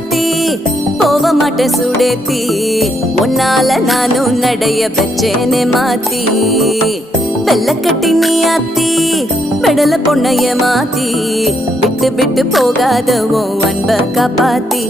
சாத்தி போக மாட்டேன் சுடேத்தி உன்னால நானும் நடைய வச்சேனே மாத்தி வெள்ள கட்டி நீ ஆத்தி பெடல பொண்ணைய மாத்தி விட்டு விட்டு போகாத உன் அன்ப காப்பாத்தி